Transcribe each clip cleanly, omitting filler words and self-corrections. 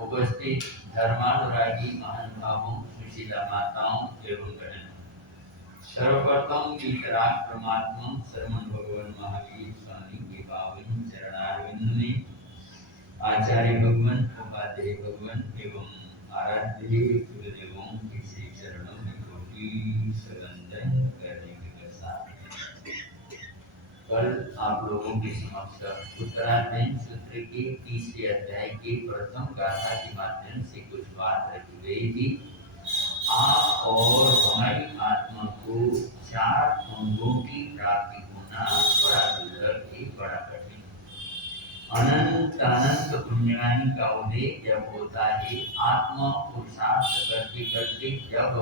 उपस्थित धर्मानुरागी महान भावों, सुशीला माताओं एवं गणों, सर्वप्रथम वितराग परमात्मा श्रमण भगवान महावीर स्वामी के पावन चरणारविंद में आचार्य भगवान, उपाध्याय भगवान एवं आराध्य गुरुदेवों के श्री चरणों में कोटि सवंदन करने के साथ कल आप लोगों के समक्ष उत्तरायण सूत्र के तीसरे अध्याय के प्रथम गाथा के माध्यम से कुछ बात रखी गई थी। आप और हमारी आत्मा को चार अंगों की प्राप्ति होना बड़ा दुर्लभ है, बड़ा कठिन। अनंत अनंत पुण्यानि का उदय जब होता है, आत्मा पुरुषार्थ करते करते जब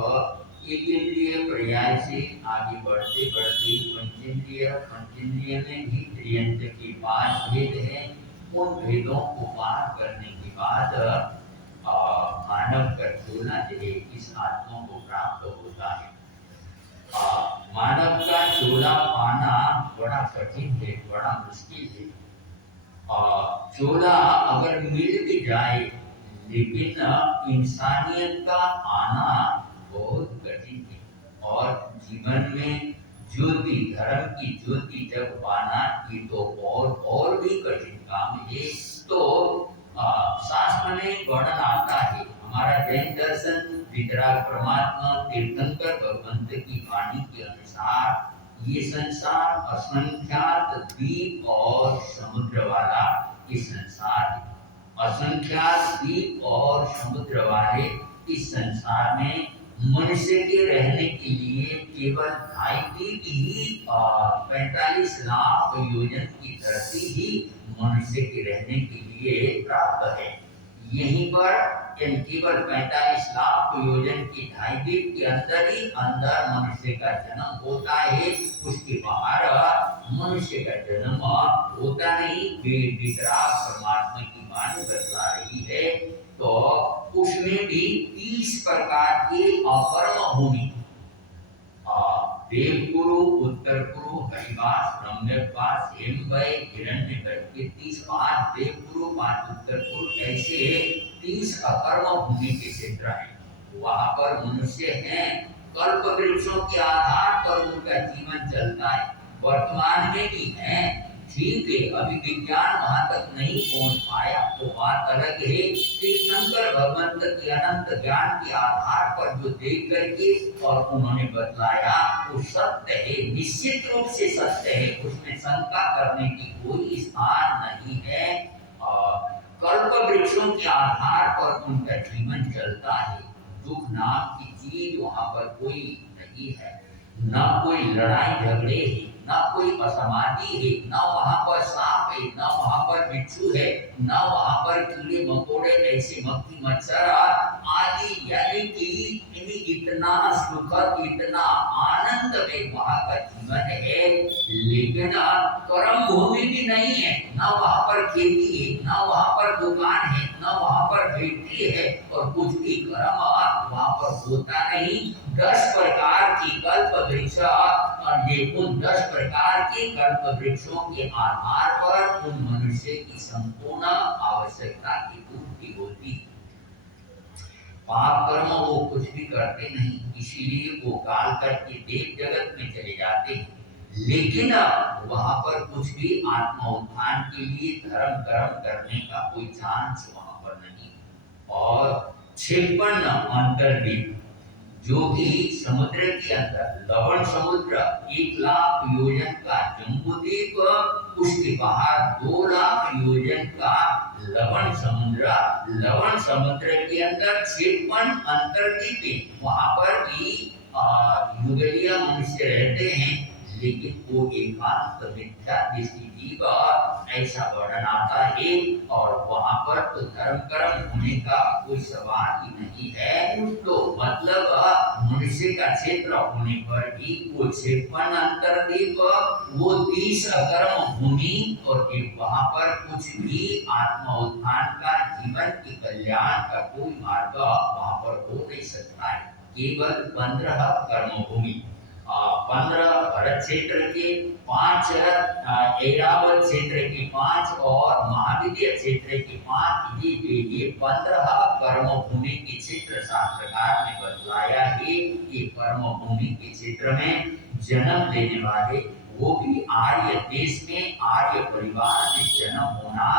एक इंद्रिय पर्याय से आगे बढ़ते बढ़ते पंचेंद्रिय में भी त्रियंत के 5 भेद हैं। उन भेदों को पार करने के बाद मानव का चोला जो है इस आत्मा को प्राप्त होता है। मानव का चोला पाना बड़ा कठिन है, बड़ा मुश्किल है। चोला अगर मिल भी जाए लेकिन इंसानियत का आना बहुत कठिन है। और जीवन में ज्योति, धर्म की ज्योति जब पाना ये तो और भी कठिन काम है। तो शास्त्र में वर्णन आता है, हमारा जैन दर्शन वितराग परमात्मा तीर्थंकर भगवंत की वाणी के अनुसार ये संसार असंख्यात द्वीप और समुद्र वाला ये संसार है। असंख्यात द्वीप और समुद्र वाले इस संसार में मनुष्य के रहने के लिए केवल 2.5 ही 45 लाख योजन की धरती ही मनुष्य के रहने के लिए प्राप्त है। यहीं पर केवल 45 लाख योजन की 2.5 द्वीप के अंदर ही अंदर मनुष्य का जन्म होता है। उसके बाहर मनुष्य का जन्म होता नहीं। वितराग परमात्मा की वाणी बतला रही है। तो उसमें भी 30 प्रकार के अकर्म भूमि, देवपुरु, उत्तरपुरु, हरिवास, रम्यवास, हेमवय, हिरण्यगढ़ के 30, 5 देवपुरु, 5 उत्तरपुरु, ऐसे 30 अकर्म भूमि के क्षेत्र हैं। वहां पर मनुष्य हैं। कल्प वृक्षों के आधार पर उनका जीवन चलता है। वर्तमान में भी है, ठीक है, अभी विज्ञान वहां तक नहीं पहुंच पाया, तो बात अलग है कि शंकर भगवंत के अनंत ज्ञान के आधार पर जो देख करके और उन्होंने बतलाया वो सत्य है, निश्चित रूप से सत्य है, उसमें शंका करने की कोई स्थान नहीं है। कल्प वृक्षों के आधार पर उनका जीवन चलता है। दुख नाम की चीज वहां पर कोई नहीं है, ना कोई लड़ाई झगड़े है, ना कोई असमाधि है, ना वहां पर सांप है, ना वहां पर बिच्छू है, ना वहां पर कीड़े मकोड़े ऐसे मक्खी मच्छर आदि, यानी कि इतना सुखद, इतना आनंद में वहां का जीवन है। लेकिन कर्म भूमि भी नहीं है, ना वहां पर खेती है, ना वहां पर दुकान है, ना वहां पर फैक्ट्री है, और कुछ भी कर्म वहां पर होता नहीं। 10 प्रकार की कल्प वृक्ष, और ये उन 10 प्रकार के कल्प वृक्षों के आधार पर उन मनुष्य की संपूर्ण आवश्यकता की पूर्ति होती। पाप कर्म वो कुछ भी करते नहीं, इसीलिए वो काल करके देव जगत में चले जाते हैं। लेकिन वहां पर कुछ भी आत्मा उत्थान के लिए धर्म कर्म करने का कोई चांस वहां पर नहीं। और 56 अंतर्द्वीप जो कि समुद्र के अंदर, लवण समुद्र 1 लाख योजन का जम्बूद्वीप, उसके बाहर 2 लाख योजन का लवण समुद्र के अंदर 56 अंतर्द्वीप, वहां पर भी युगलीय मनुष्य रहते हैं। लेकिन वो एकांत मिथ्या दृष्टि जीव ऐसा वर्णन आता है, और वहां पर तो धर्म कर्म होने का कोई सवाल ही नहीं है। तो मतलब मनुष्य का क्षेत्र होने पर भी वो 56 अंतर्द्वीप, वो 30 अकर्म भूमि, और वहां पर कुछ भी आत्मा उत्थान का, जीवन के कल्याण का कोई मार्ग वहां पर हो नहीं सकता है। केवल 15 कर्म भूमि, 15 भरत क्षेत्र के, 5 ऐरावत क्षेत्र के, 5 और महाविद्य क्षेत्र के 5, ये 15 कर्म भूमि के क्षेत्र शास्त्रकार ने बतलाया है। ये कर्म भूमि के क्षेत्र में जन्म लेने वाले, वो भी आर्य देश में आर्य परिवार में जन्म होना,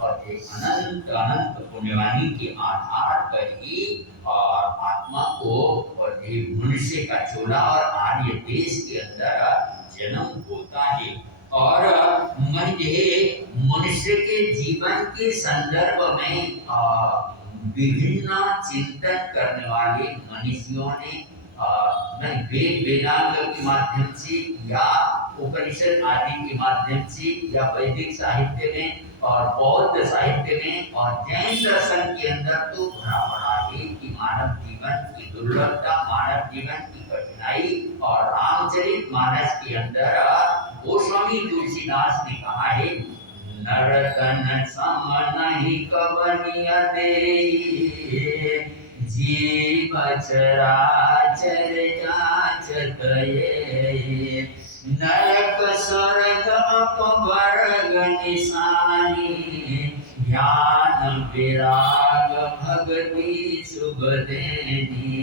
और अनंत अनंत पुण्यवानी के आधार पर ही और आत्मा को और मनुष्य का चोला और आर्य देश के अंदर जन्म होता है। और मनुष्य के जीवन के संदर्भ में विभिन्न चिंतन करने वाले मनुष्यों ने वेद वेदांग के माध्यम से या उपनिषद आदि के माध्यम से या वैदिक साहित्य में और बौद्ध साहित्य में और जैन दर्शन के अंदर तो भरा पड़ा है कि मानव जीवन की दुर्लभता, मानव जीवन की कठिनाई, और रामचरित मानस के अंदर गोस्वामी तुलसीदास ने कहा है, नरतन सम नहीं कवनिय दे, जीव चराचर जाचत ये, नरक स्वर्ग अपवर्ग निशानी, ज्ञान विराग भक्ति शुभ देनी।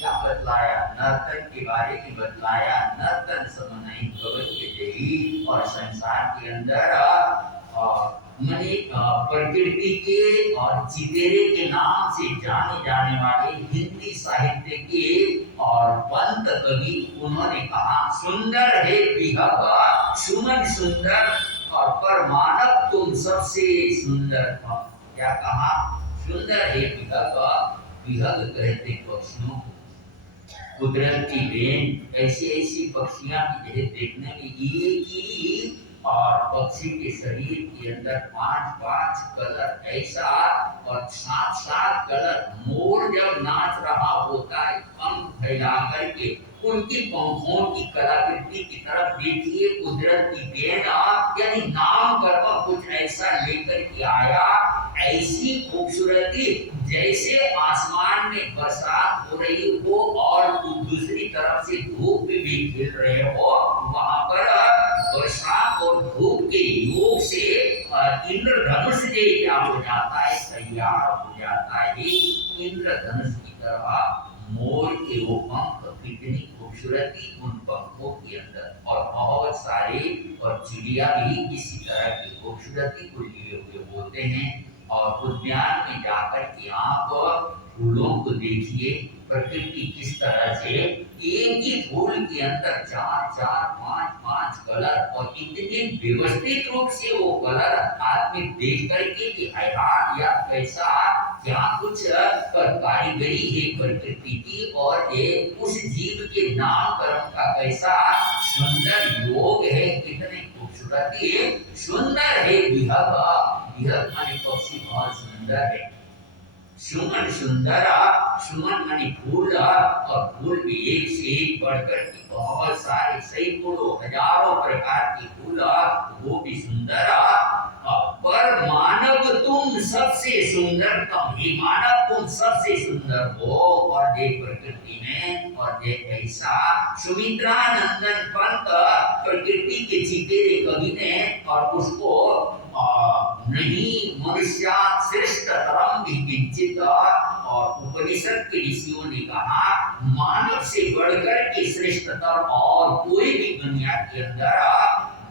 क्या बतलाया? नर्तन के बारे में बतलाया, नर्तन सम नहीं कवनिय देहि, और संसार के अंदर मने प्रकृति के और चितेरे के नाम से जाने जाने वाले हिंदी साहित्य के और पंत कवि, उन्होंने कहा, सुंदर है विहग सुमन सुंदर, और पर मानव तुम सबसे सुंदर हो। क्या कहा? सुंदर है विहग, विहग कहते पक्षियों, कुदरत की देन, ऐसी ऐसी पक्षियां भी देखने में एक ही और पक्षी के शरीर के अंदर 5-5 कलर ऐसा, और 7-7 कलर। मोर जब नाच रहा होता है पंख फैला करके, उनकी पंखों की कलाकृति की तरफ देखिए, कुदरत की देन, यानी नाम कर्म कुछ ऐसा लेकर के आया, ऐसी खूबसूरती जैसे आसमान में बरसात हो रही हो और दूसरी तरफ से धूप भी खिल रहे हो, वहां पर बरसात और धूप के योग से इंद्रधनुष क्या हो जाता है, तैयार हो जाता है। इंद्रधनुष की तरह मोर के वो पंख खूबसूरती उन पंखों के अंदर, और बहुत सारे और चिड़िया भी इसी तरह की खूबसूरती को लिए हुए होते हैं। और उद्यान में जाकर के आप फूलों को देखिए, प्रकृति किस तरह से एक ही फूल के अंदर चार चार पांच पांच कलर, और इतने व्यवस्थित रूप से वो कलर आदमी देख करके कि हैरान, या कैसा क्या कुछ कारीगरी है प्रकृति की, और ये उस जीव के नामकरण का कैसा सुंदर योग है, कितने खूबसूरत है, सुंदर है। विहग, विहग माने पक्षी बहुत सुंदर है। सुमन सुंदरा, सुमन माने फूल, और फूल भी एक से एक बढ़कर के बहुत सारे सैकड़ों हजारों प्रकार के फूल, वो भी सुंदर। पर मानव तुम सबसे सुंदरतम, हे मानव तुम सबसे सुंदर हो। और ये प्रकृति में, और ये ऐसा सुमित्रा नंदन पंत प्रकृति के चितेरे कवि ने, और उसको नहीं मनुष्य श्रेष्ठतरम भी किंचित, और उपनिषद के ऋषियों ने कहा मानव से बढ़कर के श्रेष्ठतर और कोई भी दुनिया के अंदर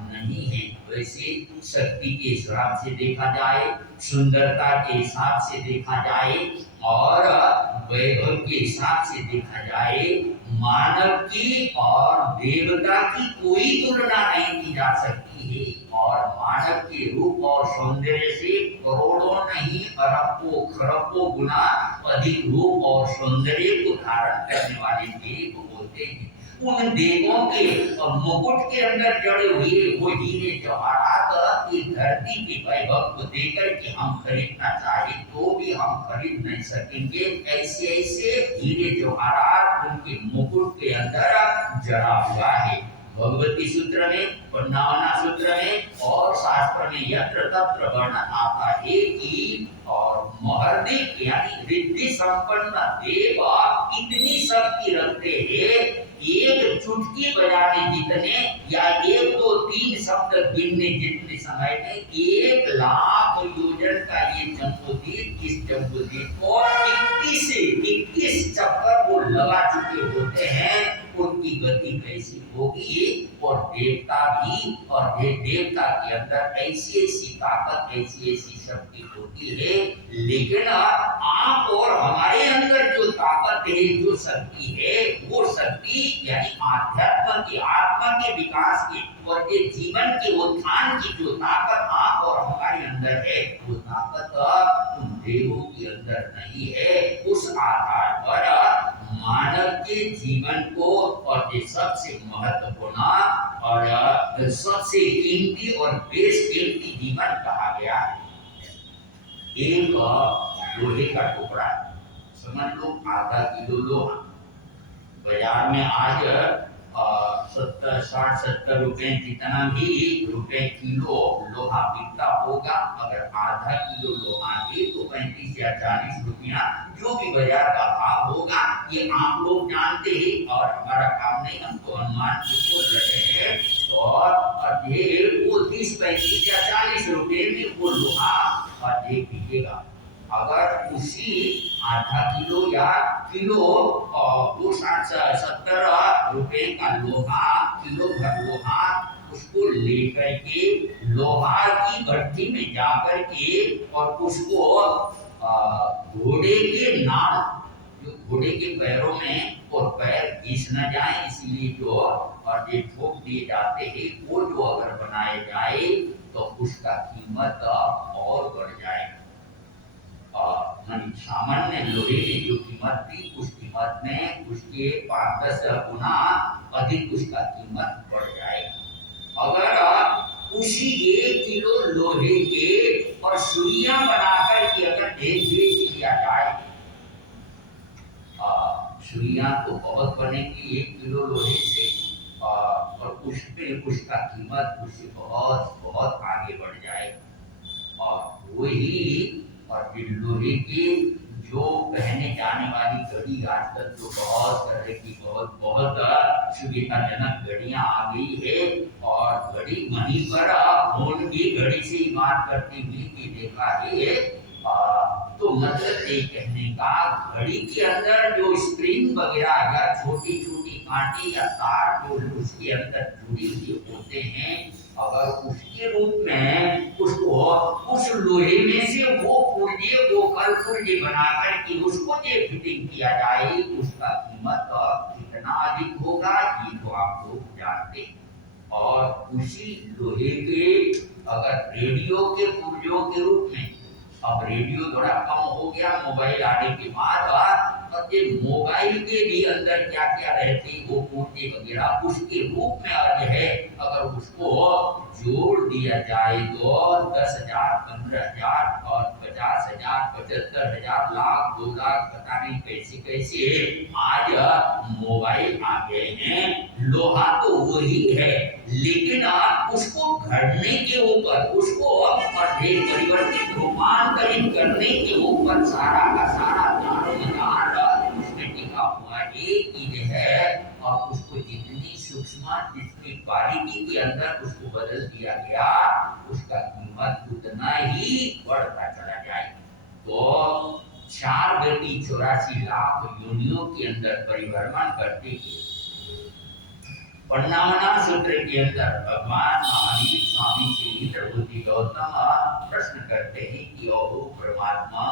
नहीं है। वैसे शक्ति के हिसाब से देखा जाए, सुंदरता के हिसाब से देखा जाए, और वैभव के हिसाब से देखा जाए, मानव की और देवता की कोई तुलना नहीं की जा सकती है। और मानव के रूप और सौंदर्य से करोड़ों नहीं अरबों खरबों गुना अधिक रूप और सौंदर्य को धारण करने वाले देव होते हैं। उन देवों के मुकुट के अंदर जड़े हुए वो हीरे जवाहरात की धरती के वैभव को देकर के हम खरीदना चाहे तो भी हम खरीद नहीं सकेंगे। ऐसे ऐसे हीरे जवाहरात उनके मुकुट के अंदर जड़ा हुआ है। भगवती सूत्र में, वृंदावना सूत्र में और शास्त्र में यत्र तत्र वर्णन आता है कि और महर्दिक यानी रिद्धि संपन्न देव इतनी शक्ति रखते हैं, एक चुटकी बजाने जितने या एक दो तीन शब्द गिनने जितने समय में 1,00,000 योजन का ये जम्बूद्वीप, इस जम्बूद्वीप को 21 चक्कर वो लगा चुके होते हैं। उनकी गति कैसी होगी, और देवता भी, और देवता के अंदर ऐसी ऐसी ताकत, ऐसी ऐसी शक्ति होती है। लेकिन आप और हमारे अंदर जो ताकत है, जो शक्ति है, वो शक्ति यानी आध्यात्म की, आत्मा के विकास की और ये जीवन के उत्थान की जो ताकत आप और हमारे अंदर है, वो ताकत उन देवों के अंदर नहीं है। उस आधार पर मानव के जीवन को और ये सबसे महत्वपूर्ण और सबसे कीमती और बेशकीमती जीवन कहा गया है। एक लोहे का टुकड़ा, समझ लो आधा किलो लोहा, बाजार में आज 60-70 रुपए जितना भी रुपए किलो लोहा बिकता होगा। अगर आधा किलो लोहा है तो 35 या 40 रुपया जो भी बाजार का भाव होगा, ये आप लोग जानते हैं और हमारा काम नहीं, हमको अनुमान बोल रहे हैं। तो ये वो 30, 35 या 40 रुपए में वो लोहा दे दीजिएगा। अगर उसी आधा किलो या किलो वो 60-70 रुपए का लोहा, किलो भर लोहा, उसको लेकर के लोहा की भट्टी में जाकर के और उसको घोड़े के नाल, जो घोड़े के पैरों में और पैर घिस न जाए इसलिए जो और ये ठोक दिए जाते हैं, वो जो अगर बनाए जाए तो उसका कीमत और बढ़ जाए। सामान्य लोहे की जो कीमत थी उस कीमत में उसके 5-10 गुना अधिक उसका कीमत बढ़ जाएगा। अगर उसी 1 किलो लोहे के और सुइयां बनाकर के अगर बेच दिया जाए, सुइयां तो बहुत बनेगी 1 किलो लोहे से, और उसमें उसका कीमत उससे बहुत बहुत आगे बढ़ जाएगा। और वही और फिर लोहे की जो पहने जाने वाली घड़ी, आजकल तो बहुत तरह की बहुत सुविधाजनक घड़ियां आ गई है। और घड़ी वहीं पर फोन की घड़ी से ही बात करती हुई कि देखा है। तो मतलब ये कहने का, घड़ी के अंदर जो स्प्रिंग वगैरह या छोटी छोटी कांटे या तार जो उसके अंदर जुड़े हुए होते हैं, अगर उसके रूप में उसको उस लोहे में से वो पुर्जे, वो कल पुर्जे बनाकर के उसको जो फिटिंग किया जाए, उसका कीमत कितना अधिक होगा ये तो आप लोग जानते हैं। और उसी लोहे के अगर रेडियो के पुर्जों के रूप में, अब रेडियो थोड़ा कम हो गया मोबाइल आने के बाद, और ये मोबाइल के भी अंदर क्या क्या रहते वो पुर्जे वगैरह, उसके रूप में आज है, अगर उसको जोड़ दिया जाए तो 10,000, 15,000 और 50,000, 75,000, लाख, 2 लाख, पता नहीं कैसे कैसे आज मोबाइल आ गए हैं। लोहा तो वही है, लेकिन आप उसको घड़ने के ऊपर, उसको परिवर्तित रूपांतरित करने के ऊपर सारा का सारा दारोमदार उसमें टिका हुआ एक चीज है, और उसको जितनी सूक्ष्म, जितनी क्वालिटी के अंदर उसको बदल दिया गया, उसका कीमत उतना ही बढ़ता चला जाए। तो 4,84 लाख योनियों के अंदर परिभ्रमण करते हुए परिणामना सूत्र के अंदर भगवान महावीर स्वामी से इंद्रभूति गौतम प्रश्न करते हैं कि ओ परमात्मा,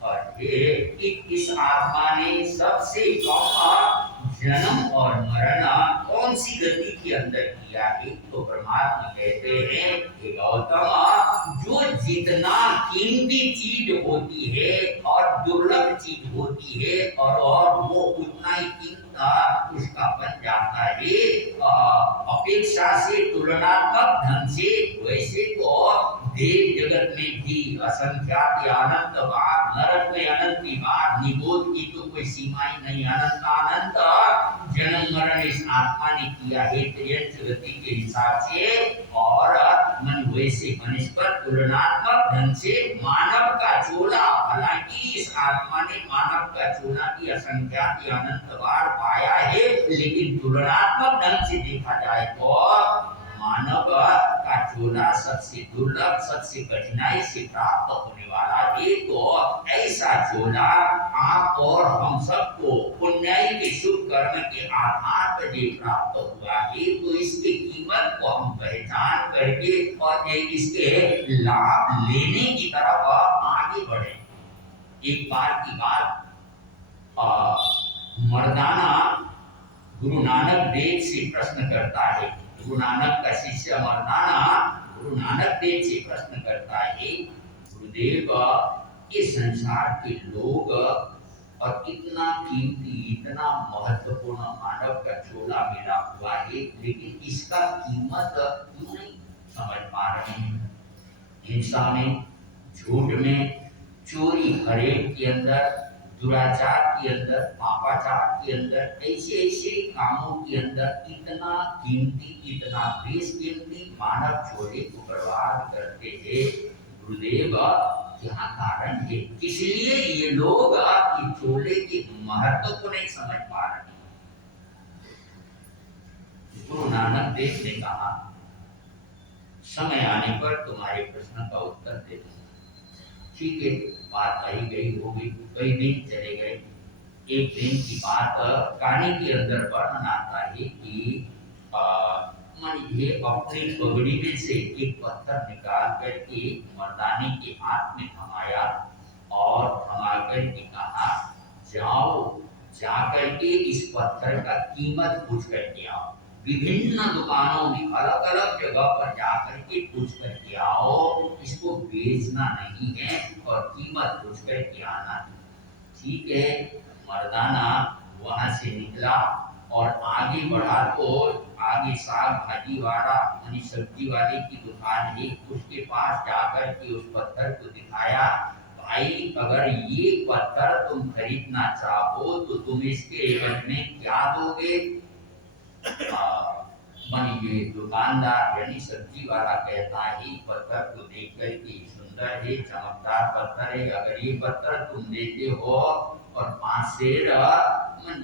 और इस आत्मा ने सबसे कम जन्म और मरण कौन सी गति के अंदर किया है? तो परमात्मा कहते हैं कि गौतम, जो जितना कीमती चीज होती है और दुर्लभ चीज होती है, और वो उतना ही कीमती उसका बन जाता है अपेक्षा से, तुलनात्मक ढंग से। वैसे तो देव जगत में भी असंख्यात अनंत बार, नरक में अनंत बार, निबोध की तो कोई सीमा ही नहीं, अनंत अनंत जन्म मरण इस आत्मा ने किया है त्रियंश गति के हिसाब से। और मन वैसे मनुष्य तुलनात्मक ढंग से मानव का चोला, हालांकि इस आत्मा ने मानव का चोला भी असंख्यात अनंत बार पाया है, लेकिन तुलनात्मक ढंग से देखा जाए तो मानव का चोला सबसे दुर्लभ, सबसे कठिनाई से प्राप्त होने वाला है। तो ऐसा चोला आप और हम सबको पुण्याई के शुभ कर्म के आधार पर ये प्राप्त हुआ है, तो इसके कीमत को हम पहचान करके और इसके लाभ लेने की तरफ आगे बढ़े। एक बार की बात, मर्दाना गुरु नानक देव से प्रश्न करता है। गुरु नानक का शिष्य मर्दाना गुरु नानक देव से प्रश्न करता है, गुरुदेव, ये संसार के लोग और इतना कीमती, इतना महत्वपूर्ण मानव का चोला मिला हुआ है, लेकिन इसका कीमत क्यों नहीं समझ पा रहे हैं? हिंसा में, झूठ में, चोरी फरेब के अंदर, दुराचार के अंदर, पापाचार के अंदर, ऐसे ऐसे कामों के अंदर इतना कीमती, इतना बेशकीमती मानव चोले को बर्बाद करते हैं। गुरुदेव, क्या कारण है? इसलिए ये लोग आपकी चोले के महत्व को नहीं समझ पा रहे। गुरु नानक देव ने कहा, समय आने पर तुम्हारे प्रश्न का उत्तर दे दूंगा। ठीक है, बात आई गई होगी, कई दिन चले गए। एक दिन की बात, कहानी के अंदर वर्णन आता है कि ये अपनी पगड़ी में से एक पत्थर निकाल करके मर्दाने के हाथ में थमाया और थमा करके कहा, जाओ, जाकर के इस पत्थर का कीमत पूछ करके आओ। विभिन्न दुकानों में अलग अलग जगह पर जाकर के पूछ करके आओ, इसको बेचना नहीं है और कीमत पूछ करके आना है। ठीक है, मर्दाना वहां से निकला और आगे बढ़ा तो आगे साग भाजी वाला, यानी सब्जी वाले की दुकान है, उसके पास जाकर के उस पत्थर को दिखाया, भाई अगर ये पत्थर तुम खरीदना चाहो तो तुम इसके एवज में क्या दोगे? ये दुकानदार यानी सब्जी वाला कहता है, पत्थर को देख कर के सुंदर है, चमकदार पत्थर है, अगर ये पत्थर तुम देते हो और 5 सेर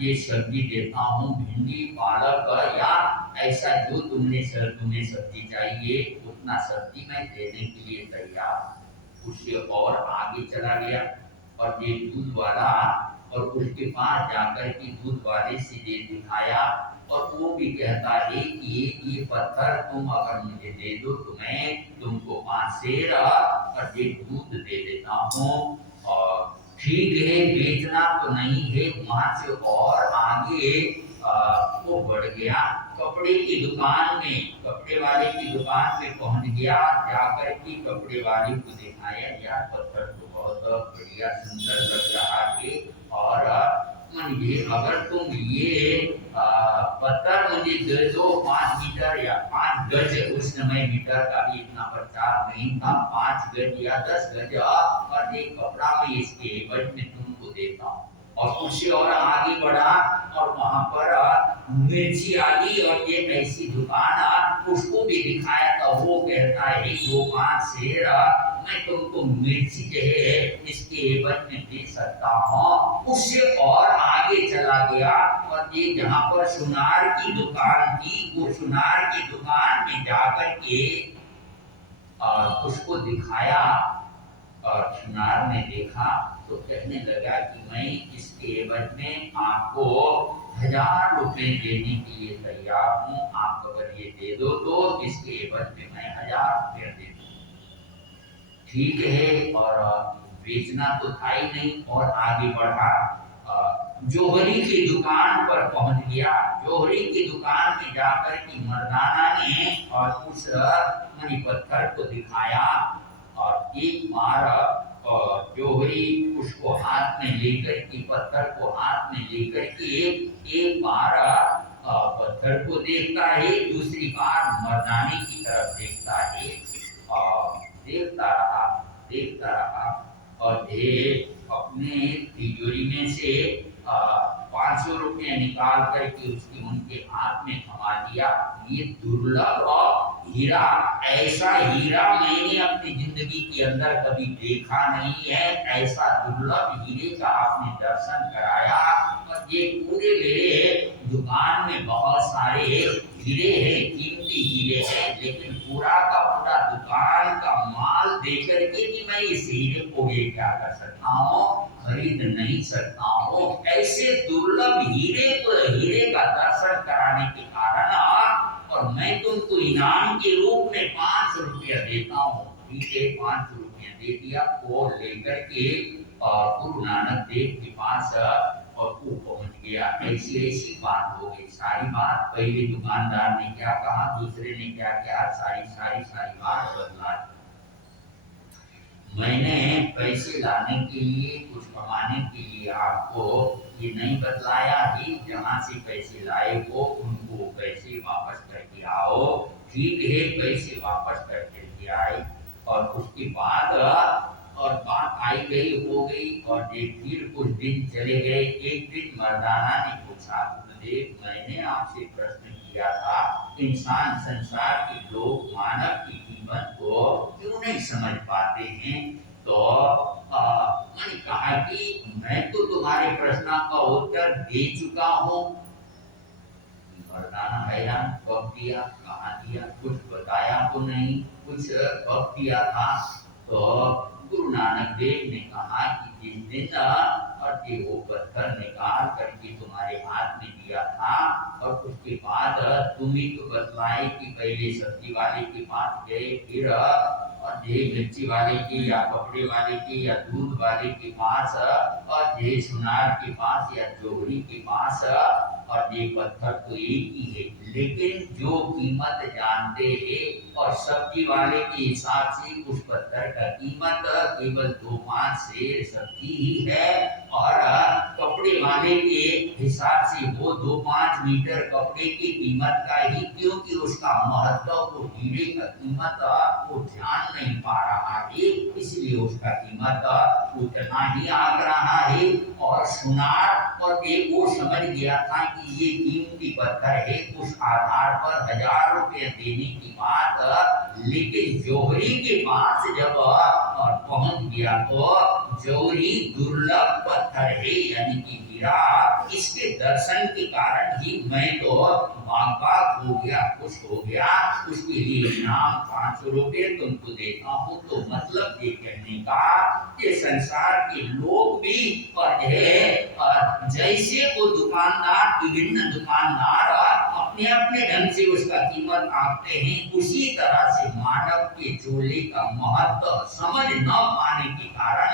ये सब्जी देता हूँ, भिंडी, पालक या ऐसा जो तुम्हें सब्जी चाहिए, उतना सब्जी मैं देने के लिए तैयार। उससे और आगे चला गया और ये दूध वाला और उसके पास जाकर के दूध वाले से दे दिखाया और वो भी कहता है कि ये पत्थर तुम अगर मुझे दे दो तो मैं तुमको 5 सेर और एक दूध दे देता हूँ। और ठीक है, बेचना तो नहीं है। वहां से और आगे वो बढ़ गया, कपड़े की दुकान में, कपड़े वाले की दुकान में पहुंच गया। जाकर के कपड़े वाले को दिखाया, यार पत्थर तो बहुत बढ़िया सुंदर लग रहा है और मुझे अगर तुम ये पत्थर मुझे दे दो 5 मीटर या 5 गज, उस समय मीटर का भी इतना प्रचार नहीं था, 5 गज या 10 गज और एक कपड़ा में इसके एवज में तुमको देता हूँ। और उससे और आगे बढ़ा और वहां पर मिर्ची आ गई और एक ऐसी दुकान उसको भी दिखाया तो वो कहता है जो 5 शेर मैं तुमको मिर्ची जो है इसके एवज में दे सकता हूँ। उससे और आगे चला गया और ये जहाँ पर सुनार की दुकान थी, वो सुनार की दुकान में जाकर के उसको दिखाया और सुनार ने देखा तो कहने लगा कि मैं इसके एवज में आपको 1000 रुपए देने के लिए तैयार हूँ। आप अगर ये दे दो तो इसके एवज में मैं 1000 रुपया दे दूँ। ठीक है, और बेचना तो था ही नहीं और आगे बढ़ा। जोहरी की दुकान पर पहुंच गया। जोहरी की दुकान में जाकर की मर्दाना ने और उस मणि पत्थर को दिखाया और एक बार जोहरी उसको हाथ में लेकर के, पत्थर को हाथ में लेकर के एक बार पत्थर को देखता है, दूसरी बार मर्दाने की तरफ देखता है और देखता रहा और अपने तिजोरी में से 500 रुपये निकाल करके उसकी उनके हाथ में थमा दिया। ये दुर्लभ हीरा, ऐसा हीरा मैंने अपनी जिंदगी के अंदर कभी देखा नहीं है। ऐसा दुर्लभ हीरे का आपने दर्शन कराया और ये पूरे मेरे दुकान में बहुत सारे हीरे हैं, कीमती हीरे हैं, लेकिन पूरा का पूरा दुकान का माल देकर के भी मैं इस हीरे को ये क्या कर सकता हूँ, खरीद नहीं सकता हूँ। ऐसे दुर्लभ हीरे का दर्शन कराने के कारण और मैं तुमको इनाम के रूप में 5 रुपया देता हूँ। ठीक है, 5 रुपया दे दिया। वो लेकर के गुरु नानक देव के पास और वो पहुंच गया। ऐसी बात हो गई। सारी बात पहले दुकानदार ने क्या कहा, दूसरे ने क्या कहा, सारी बात बदला। मैंने पैसे लाने के लिए, कुछ कमाने के लिए आपको ये नहीं बतलाया कि जहाँ से पैसे लाए हो उनको पैसे वापस करके आओ। ठीक है, पैसे वापस करके आए और उसके बाद और बात आई गई हो गई और फिर कुछ दिन चले गए। एक दिन मर्दाना ने पूछा, गुरुदेव मैंने आपसे प्रश्न किया था, इंसान संसार के लोग मानव की कीमत को क्यों नहीं समझ पाते हैं? तो मैंने कहा कि मैं तो तुम्हारे प्रश्न का उत्तर दे चुका हूँ। मर्दाना हैरान, कब दिया, कहाँ दिया, कुछ बताया तो नहीं, कुछ कब दिया था? तो गुरु नानक देव ने कहा कि जिस दिन और वो पत्थर निकाल करके तुम्हारे हाथ में दिया था और उसके बाद तुम ही तो बतलाए कि पहले सब्जी वाले के पास गए, फिर और मिर्ची वाले के या कपड़े वाले के या दूध वाले के पास और सुनार के पास या जोहरी के पास और ये पत्थर तो एक ही है, लेकिन जो कीमत जानते हैं और सब्जी वाले के हिसाब से उस पत्थर का कीमत केवल 2-5 सेर सब्जी ही है और कपड़े वाले के हिसाब से वो 2-5 मीटर कपड़े की कीमत का ही, क्योंकि उसका महत्व वो हीरे का कीमत वो ध्यान नहीं पा रहा है, इसलिए उसका कीमत उतना ही आग रहा है। और सुनार और वो समझ गया था कि ये कीमती पत्थर है, उस आधार पर 1000 रुपये देने की बात, लेकिन जोहरी के पास जब पहुंच गया तो जोहरी दुर्लभ पत्थर है, यानी कि हीरा, इसके दर्शन के कारण ही मैं तो बाग हो गया, खुश हो गया। उसकी ये इनाम 500 रुपये तुमको देता हूँ। तो मतलब ये कहने का कि संसार के लोग भी जैसे वो दुकानदार, विभिन्न दुकानदार अपने अपने ढंग से उसका कीमत आंकते हैं, उसी तरह से मानव के चोले का महत्व समझ न पाने के कारण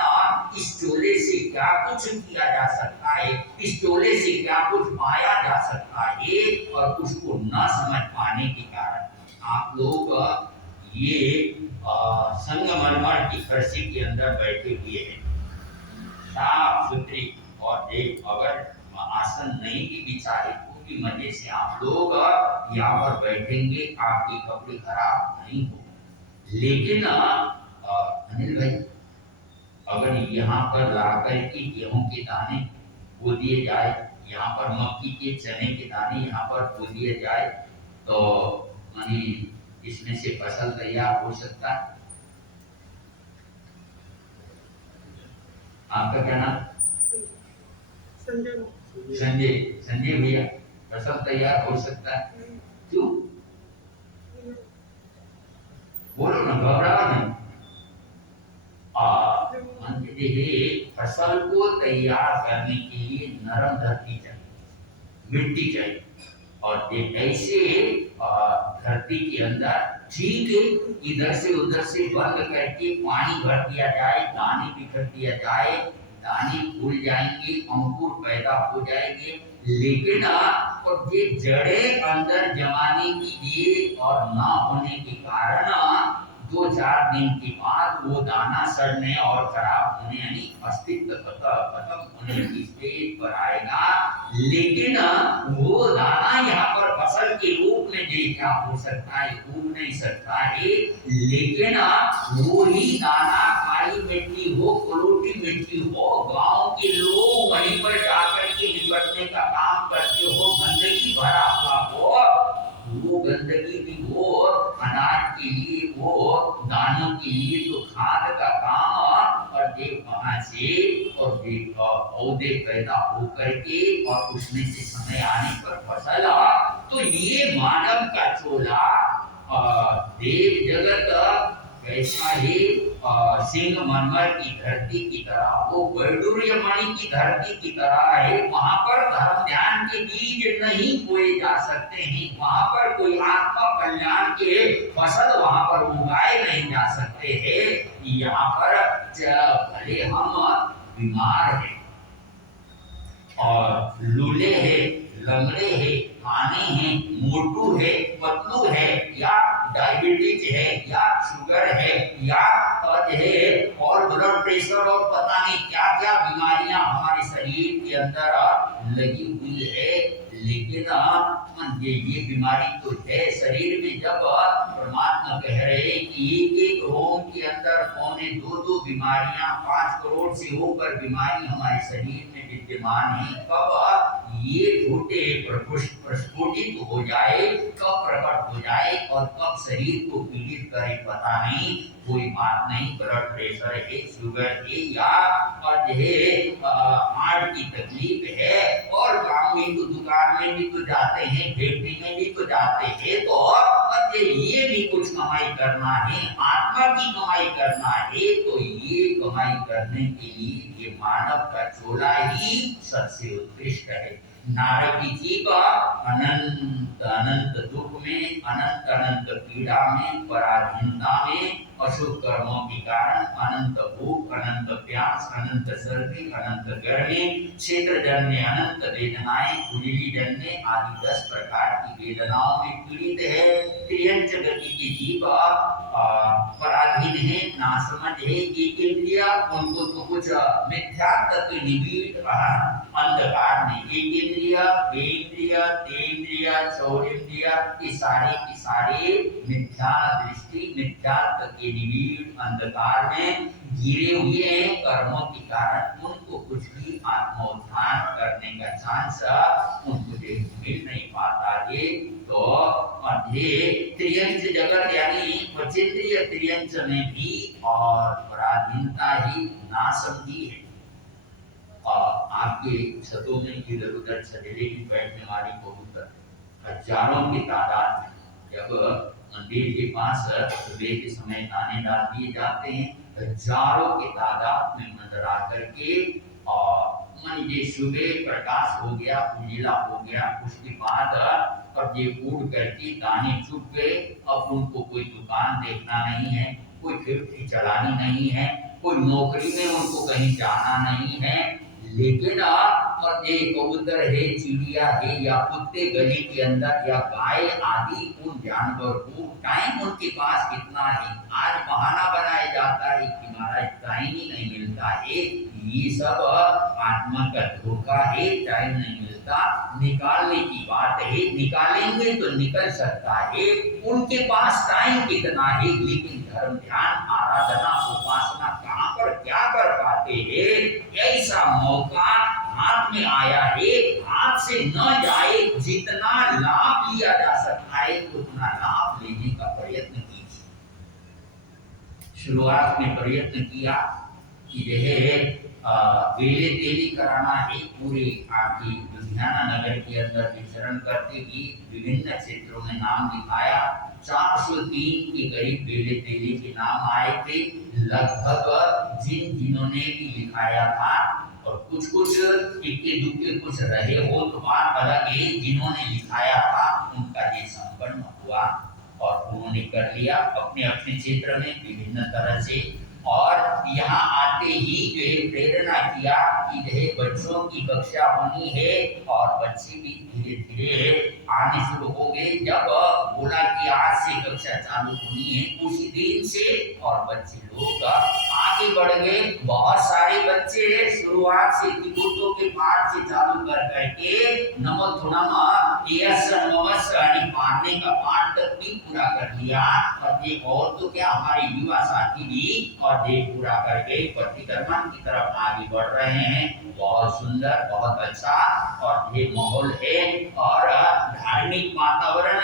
इस चोले से क्या कुछ किया जा सकता है, इस चोले से क्या कुछ पाया जा सकता है, और उसको न समझ पाने के कारण आप लोग ये संगमरमर की कुर्सी के अंदर बैठे हुए हैं, साफ सुथरी, और एक अगर आसन नहीं भी बिछाए तो भी मजे से आप लोग यहाँ पर बैठेंगे, आपके कपड़े खराब नहीं हो। लेकिन अनिल भाई, अगर यहाँ पर लाकर के गेहूं के दाने बो दिए जाए, यहाँ पर मक्की के चने के दाने यहाँ पर बो दिए जाए, तो मानी इसमें से फसल तैयार हो सकता है। आपका क्या नाम? संजय। संजय भैया, फसल तैयार हो सकता है? क्यों? बोलो ना, घबराओ नहीं। देखिए, फसल को तैयार करने के लिए नरम धरती चाहिए, मिट्टी चाहिए, और एक ऐसे धरती के अंदर ठीक इधर से उधर से बंद करके पानी भर दिया जाए, दाने बिखर दिया जाए, दाने फूल जाएंगे, अंकुर पैदा हो जाएंगे, लेकिन और ये जड़ें अंदर जमाने की ये और ना होने के कारण 2-4 दिन के बाद वो दाना सड़ने और खराब होने यानी अस्तित्व खत्म होने की स्टेज पर आएगा। लेकिन वो दाना यहाँ पर फसल के रूप में देखा हो सकता है, उग नहीं सकता है, लेकिन वो ही दाना काली मिट्टी हो, कलोटी मिट्टी हो, गांव के लोग वहीं पर जाकर के निपटने का काम करते हो, गंदगी भरा हुआ हो, वो गंदगी भी हो अनाज के लिए, वो दानों के लिए, तो खाद का काम, और देख वहां से और देख पौधे पैदा हो करके और उसमें से समय आने पर फसल, तो ये मानव का चोला देव जगत वैसा ही सिंगमरमर की धरती की तरह, वो वैडूर्यमणि की धरती की तरह है। वहां पर धर्म ध्यान के बीज नहीं बोए जा सकते हैं, वहां पर कोई आत्मा कल्याण के फसल वहां पर उगाए नहीं जा सकते हैं। यहाँ पर भले हम बीमार हैं और लूले हैं, लंगड़े हैं, काने हैं, मोटू है, पतलू है, या डायबिटीज है, या शुगर है, या और ब्लड प्रेशर और पता नहीं क्या क्या बीमारियां हमारे शरीर के अंदर लगी हुई है, लेकिन ये बीमारी तो है शरीर में। जब परमात्मा कह रहे कि एक रोम के अंदर 2.25 बीमारियां, 5 करोड़ से ऊपर बीमारी हमारे शरीर में विद्यमान है, कब ये छोटे प्रस्फुटित हो जाए, कब प्रकट हो जाए और कब शरीर को पीड़ित करे पता नहीं, कोई बात नहीं। ब्लड प्रेशर है, शुगर है, या हार्ट की तकलीफ है, और काम में तो दुकान में भी तो जाते हैं, फैक्ट्री में भी तो जाते हैं, तो ये भी कुछ कमाई करना है, आत्मा की कमाई करना है, तो ये कमाई करने के लिए ये मानव का चोला ही सबसे उत्कृष्ट है। नारद जी का अनंत अनंत दुख में, अनंत अनंत पीड़ा में, पराधीनता में, अशुभ कर्मों के कारण अनंत भूख, अनंत प्यास, अनंत सर्दी, अनंत गर्मी, क्षेत्र जन्य अनंत वेदनाएं, खुजली जन्य आदि 10 प्रकार की वेदनाओं में पीड़ित है। त्रियंच गति की जीव पराधीन है, नासमझ है, एक इंद्रिया उनको तो कुछ मिथ्यात्व के निबिड़ अंधकार में, एक इंद्रिया, बेंद्रिया, तेंद्रिया, चौरेंद्रिया, ये सारे मिथ्या दृष्टि, मिथ्यात्व के निबिड़ अंधकार में गिरे हुए हैं। कर्मों के कारण उनको कुछ भी आत्मोत्थान करने का चांस उनको मिल नहीं पाता है। तो त्रियंच जगत यानी पचेंद्रिय त्रियंच में भी और पराधीनता ही नासमझी है। आपके छतों में इधर उधर छतेरे की बैठने वाली कबूतर हजारों की तादाद में, जब मंदिर के पास सुबह के समय दाने डाल दिए जाते हैं, हजारों की तादाद में मंडरा करके। और मान लीजिए सुबह प्रकाश हो गया, उजिला हो गया, उसके बाद अब ये उड़ करके दाने चुग गए। अब उनको कोई दुकान देखना नहीं है, कोई फैक्ट्री चलानी नहीं है, कोई नौकरी में उनको कहीं जाना नहीं है। लेकिन और ये कबूतर है, चिड़िया है, या कुत्ते गली के अंदर, या गाय आदि उन जानवर को टाइम उनके पास कितना है। आज बहाना बनाया जाता है कि महाराज टाइम ही नहीं मिलता है। ये सब आत्मा का धोखा है, टाइम नहीं मिलता। निकालने की बात है, निकालेंगे तो निकल सकता है। उनके पास टाइम कितना है, लेकिन धर्म ध्यान आराधना उपासना कहाँ पर क्या कर पाते हैं। ऐसा मौका हाथ में आया है, हाथ से न जाए। जितना लाभ लिया जा सकता है उतना लाभ लेने का प्रयत्न कीजिए। शुरुआत में प्रयत्न किया कि यह बेले तेली कराना है। पूरे आपकी लुधियाना नगर के अंदर विचरण करते ही विभिन्न क्षेत्रों में नाम लिखाया। 403 के करीब बेले तेली के नाम आए थे। लगभग जिन्होंने भी लिखाया था, और कुछ इक्के दुक्के कुछ रहे हो तो बात अलग है। जिन्होंने लिखाया था उनका ये संपन्न हुआ, और उन्होंने कर लिया अपने अपने क्षेत्र में विभिन्न तरह से। और यहाँ आते ही जो है प्रेरणा किया कि यह बच्चों की कक्षा होनी है, और बच्चे भी धीरे धीरे आने शुरू हो गए। जब बोला कि आज से कक्षा चालू होनी है, उसी दिन से और बच्चे लोग आगे बढ़ गए। बहुत सारे बच्चे शुरुआत से तिकुटों के पाठ से चालू कर करके नमोथुनम पाठने का पाठ तक भी पूरा कर लिया। और ये और तो क्या, हमारे युवा साथी भी और ये पूरा करके प्रतिक्रमण की तरफ आगे बढ़ रहे हैं। बहुत सुंदर, बहुत अच्छा और ये माहौल है। और धार्मिक वातावरण,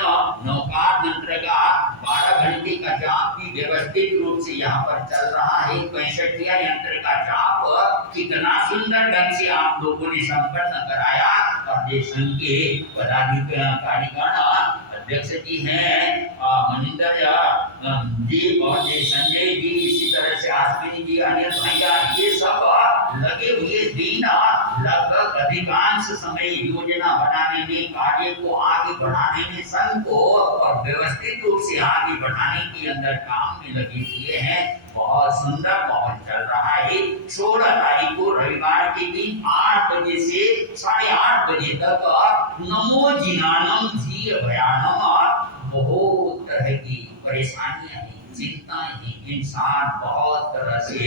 नौकार यंत्र का 12 घंटे का जाप भी व्यवस्थित रूप से यहाँ पर चल रहा है। 65 यंत्र का जाप कितना सुंदर ढंग से आप लोगों ने संपन्न कराया। और ये संघ के पदाधिकारीगण, अध्यक्ष जी हैं मनिंदर जी, और ये संजय जी, इसी तरह से आश्विनी जी, अनिल भैया, ये सब लगे हुए दिन लगभग अधिकांश समय योजना बनाने में, कार्य को आगे बढ़ाने में, संघ को और व्यवस्थित रूप से आगे बढ़ाने के अंदर काम में लगे हुए हैं। बहुत सुंदर माहौल चल रहा है। 16 तारीख को रविवार के दिन 8 बजे से 8:30 बजे तक नमो जिनानम जी अभयानम। बहुत तरह की परेशानियां हैं, चिंताएं हैं। इंसान बहुत तरह से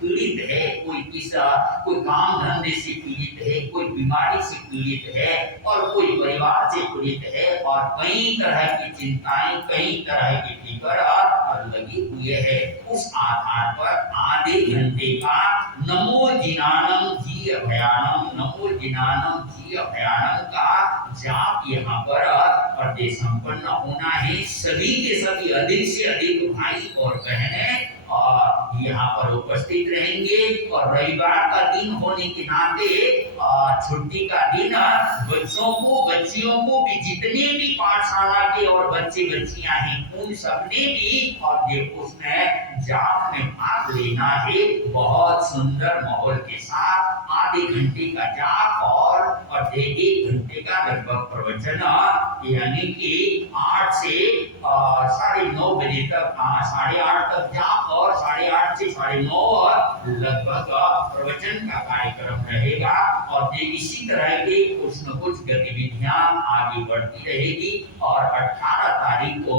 पीड़ित है। कोई काम धंधे से पीड़ित है, कोई बीमारी से पीड़ित है, और कोई परिवार से पीड़ित है, और कई तरह की चिंताएं, कई तरह की फिक्र लगी हुई है। उस आधार पर आधे घंटे का नमो जिनानम जी अभयानम, नमो जिनानम जी अभयानम का जाप यहाँ पर प्रदेश संपन्न होना है। सभी के सभी अधिक से अधिक भाई और बहनें यहाँ पर उपस्थित रहेंगे। और रविवार का दिन होने के नाते छुट्टी का दिन बच्चों को, बच्चियों को भी, जितने भी पाठशाला के और बच्चे बच्चियां हैं, उन सबने भी और ये उसमें जाप में भाग लेना है। बहुत सुंदर माहौल के साथ आधे घंटे का जाप और 1 घंटे का लगभग प्रवचन, यानी कि 8 से 9:30 बजे तक, 8:30 तक जाप और 8:30 से 9:30 लगभग प्रवचन का कार्यक्रम रहेगा। और इसी तरह के कुछ न कुछ गतिविधियां आगे बढ़ती रहेगी। और 18 तारीख को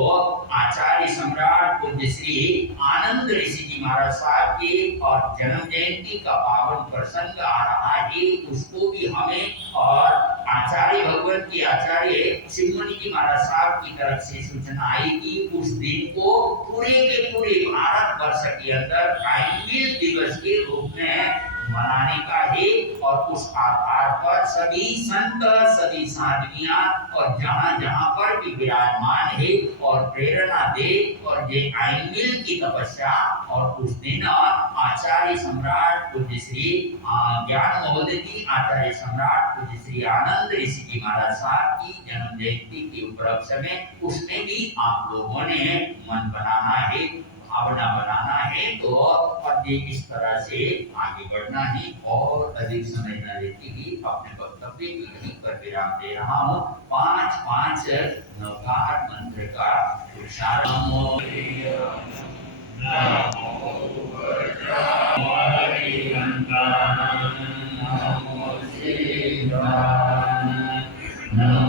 आचार्य सम्राट पूज्य श्री आनंद ऋषि जी महाराज साहब के और जन्म जयंती का पावन प्रसंग आ रहा है। उसको भी हमें और आचार्य भगवत की आचार्य शिवमणि जी महाराज साहब की तरफ से सूचना आई कि उस दिन को पूरे के पूरे भारत वर्ष के अंदर टाइमवेल दिवस के रूप में मनाने का है। और उस आधार पर सभी संत, सभी साधवियां और जहां जहां पर भी विराजमान है और प्रेरणा दे और ये टाइमवेल की तपस्या। और उस दिन आचार्य सम्राट पूज्य श्री ज्ञान महोदय जी, आचार्य सम्राट पूज्य श्री आनंद ऋषि की महाराज साहब की जन्म जयंती के उपलक्ष्य में उसमें भी आप लोगों ने मन बनाना है, भावना बनाना है, तो और इस तरह से आगे बढ़ना है। और अधिक समय न लेते हुए अपने वक्तव्य यहीं पर विराम दे रहा हूँ। 5-5 नवकार मंत्र का उच्चारण। नमो